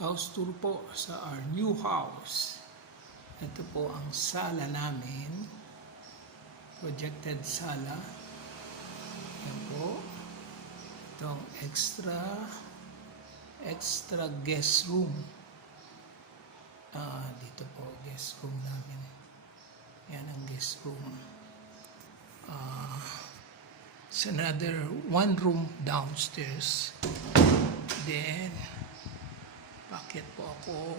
house tour po sa our new house. Ito po ang sala namin. Projected sala. Yan po. Ito ang extra extra guest room. Ah, dito po guest room namin. Yan ang guest room. Ah, it's another one room downstairs. Then, bakit po ako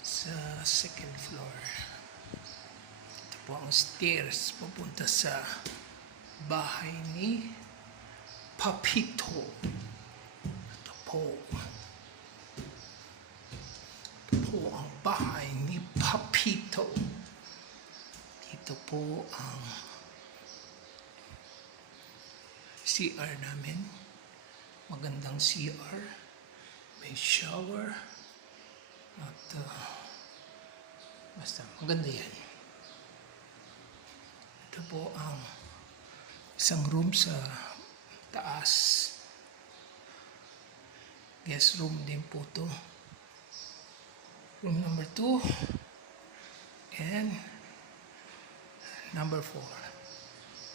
sa second floor. Ito po ang stairs papunta sa bahay ni Papito. Ito po. Ito po ang bahay ni Papito. Dito po ang CR namin. Magandang CR. May shower. At uh, basta maganda yan. Ito po ang isang room sa taas. Guest room din po to. Room number 2 and number 4.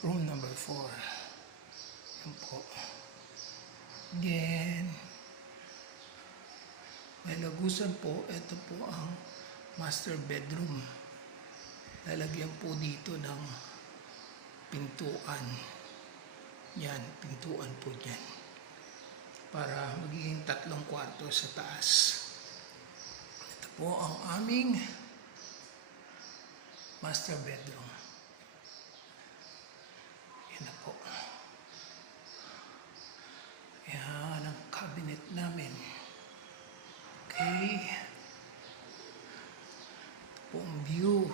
Room number 4. Yan po. Then, may lagusan po, ito po ang master bedroom. Lalagyan po dito ng pintuan. Yan, pintuan po dyan. Para magiging tatlong kwarto sa taas. Ito po ang aming master bedroom. Yan na po. Yan ang cabinet namin. Okay. Ito po ang view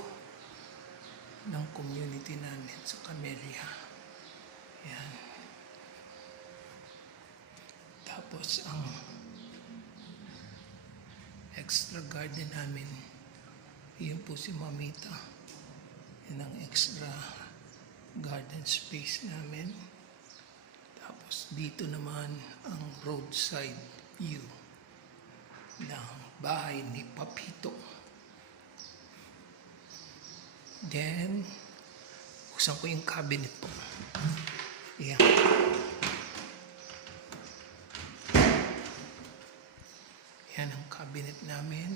ng community namin sa Camellia. Yan. Tapos ang extra garden namin, yun po si Mamita. Yan ang extra garden space namin. Tapos dito naman ang roadside view ng bahay ni Papito. Then, buksan ko yung cabinet po. Yan. Yan ang cabinet namin.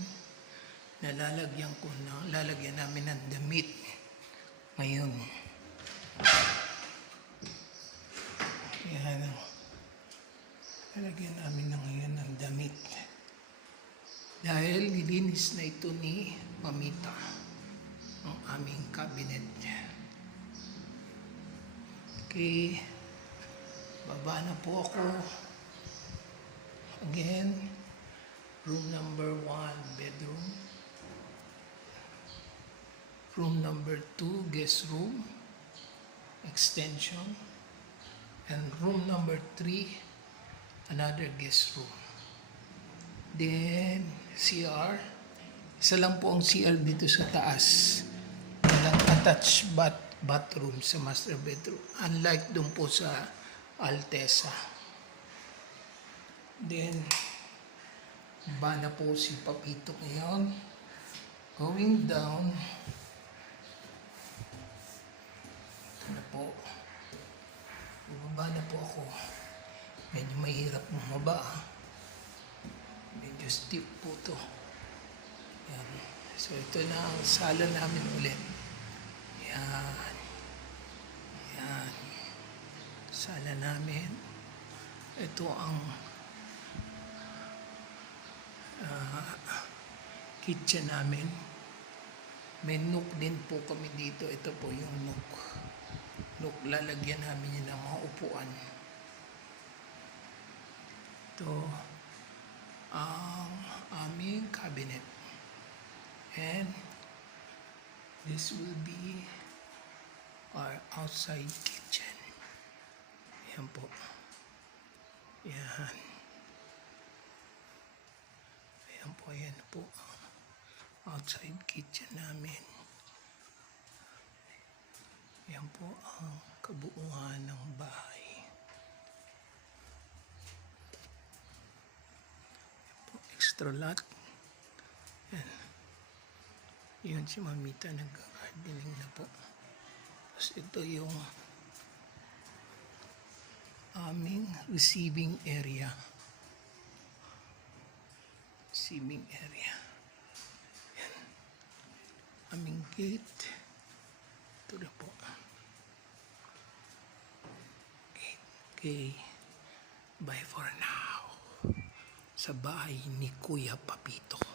Nalalagyan ko na, lalagyan namin ng damit ngayon. Yan ang lalagyan namin na ngayon ng damit. Dahil nilinis na ito ni Mamita ang aming cabinet. Okay. Baba na po ako. Again, room number one, bedroom. Room number two, guest room, extension. And room number three, another guest room. Then, CR. Isa lang po ang CR dito sa taas. Walang attached bath, bathroom sa master bedroom. Unlike dun po sa Altesa. Then, ba po si Papito ngayon. Going down. Ito na po. Bumaba na po ako. Medyo mahirap bumaba. ah. Medyo steep po to. Yan. So ito na ang sala namin ulit. Yan. Yan. Sala namin. Ito ang ah, kitchen namin. May nook din po kami dito. Ito po yung nook. Nook, lalagyan namin yun ng mga upuan. Ito ang aming cabinet. And this will be our outside kitchen. Yan po. Yan. Ayan po, yan po outside kitchen namin. Yan po ang kabuuan ng bahay. Yan extra lot. Yun si Mamita nag-gardening na po. Tapos ito yung aming receiving area. Receiving area. Yan. Aming gate. Ito na po. Okay. Bye for now. Sa bahay ni Kuya Papito.